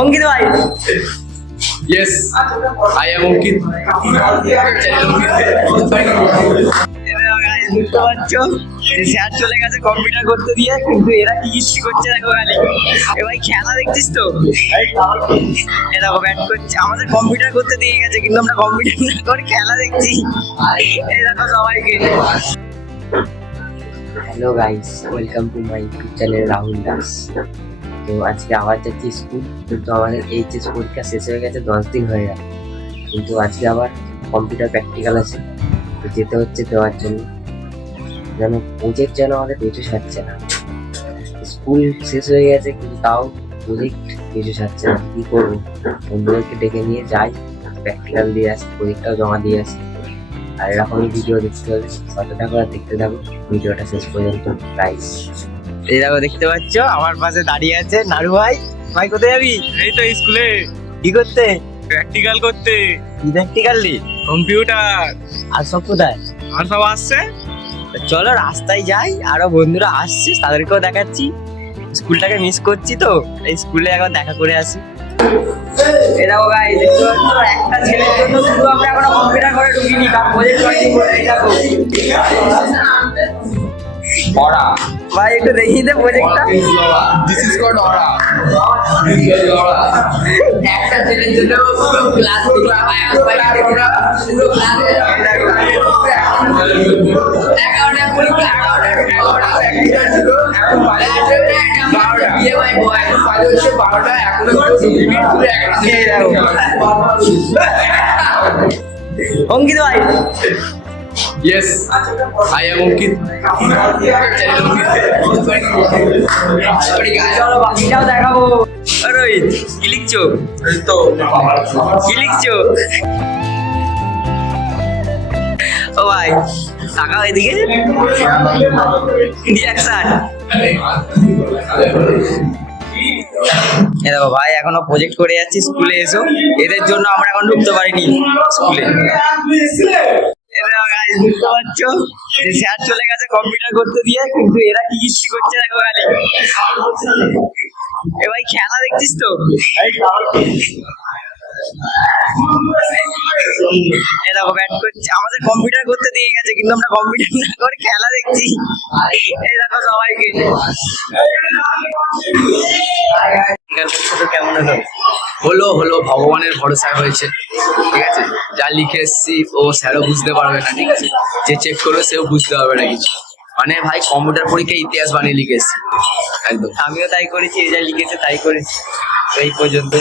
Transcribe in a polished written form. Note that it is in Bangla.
অঙ্কিত ভাই। Yes, I am Ankit. বুঝতে পারছো স্যার চলে গেছে কম্পিউটার করতে দিয়ে, কিন্তু এরা কি কিস্তি করছে দেখো খালি। এ ভাই খেলা দেখছিস তো, এ দেখো ব্যাট করছে, আমাদের কম্পিউটার করতে দিয়ে গেছে কিন্তু আমরা কম্পিউটার না করে খেলা দেখছি। এই দেখো সবাইকে। Hello guys, welcome to my YouTube channel Rahul Das. তো আজকে আবার যাচ্ছি স্কুল, কিন্তু আমাদের এইচএস পরীক্ষা শেষ হয়ে গেছে, 10 দিন হয়ে গেল। কিন্তু আজকে আবার কম্পিউটার প্র্যাকটিক্যাল আছে, তো যেতে হচ্ছে দেওয়ার জন্য। যেন প্রজেক্ট যেন আমাদের পেছু সারছে না। স্কুল শেষ হয়ে গেছে কিন্তু তাও প্রজেক্ট পেছু সারছে না, কী করবো? বন্ধুদেরকে ডেকে নিয়ে যাই, প্র্যাকটিক্যাল দিয়ে আসি, প্রজেক্টটাও জমা দিয়ে আসি। আর এরকমই ভিডিও দেখতে হবে, সাথে থাকো আর দেখতে থাকো ভিডিওটা শেষ পর্যন্ত। গাইস এই দেখো দেখতে পাচ্ছ আমার পাশে দাঁড়িয়ে আছে নাড়ু ভাই। ভাই কোথায় যাবি? এই তো স্কুলে কি করতে? প্র্যাকটিক্যাল করতে, কি প্র্যাকটিক্যালি? কম্পিউটার। আর সব কোথায়? আর সব আসছে। চলো রাস্তায় যাই, আরো বন্ধুরা আসছে তাদেরকেও দেখাচ্ছি। স্কুলটাকে মিস করছি তো, এই স্কুলে একবার দেখা করে আসি। এই দেখো গাইস, দেখতে পাচ্ছ একটা ছেলের জন্য শুধু আমরা এখনো কম্পিউটার করে ঢুকিনি, কারণ প্রজেক্ট করিনি। এই দেখো Aura. ভাই একটু দেখিয়ে দে প্রজেক্টটা। This is called Aura. একটা ছেলের জন্য ক্লাস অঙ্কিত ভাই। Yes, I am Ankit. চলো বাকিটাও দেখাবো। রোহিত কি লিখছো? তো কি লিখছো? ও ভাই তাকাও এদিকে, রিয়াকশন। এ দেখো ভাই এখনো প্রজেক্ট করে যাচ্ছি, স্কুলে এসো। এদের জন্য আমরা এখন ঢুকতে পারিনি স্কুলে। বুঝতে পারছো স্যার চলে গেছে কম্পিউটার করতে দিয়ে, কিন্তু এরা কি কিস্তি করছে দেখো খালি। এ ভাই খেলা দেখছিস তো, এ দেখো ব্যাট করছে, আমাদের কম্পিউটার করতে দিয়ে গেছে কিন্তু আমরা কম্পিউটার না করে খেলা দেখছি। এই দেখো সবাইকে। কেমন হলো? হলো ভগবানের ভরসায় হয়েছে, ঠিক আছে। যা লিখে এসছি ও স্যারও বুঝতে পারবে না, ঠিক আছে। যে চেক করবে সেও বুঝতে পারবে না কিছু। মানে ভাই কম্পিউটার পরীক্ষায় ইতিহাস বানিয়ে লিখে এসছি একদম। আমিও তাই করেছি, এ যা লিখেছে তাই করেছি। তো এই পর্যন্ত।